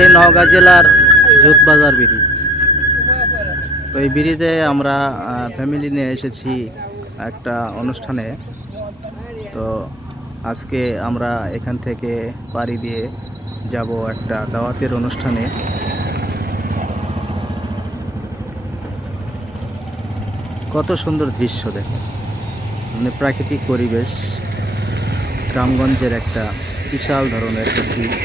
সেই নওগাঁ জেলার জুতবাজার ব্রিজ। তো এই ব্রিজে আমরা ফ্যামিলি নিয়ে এসেছি একটা অনুষ্ঠানে। তো আজকে আমরা এখান থেকে পাড়ি দিয়ে যাব একটা দাওয়াতের অনুষ্ঠানে। কত সুন্দর দৃশ্য দেখেন, মানে প্রাকৃতিক পরিবেশ, গ্রামগঞ্জের একটা বিশাল ধরনের একটা দৃশ্য।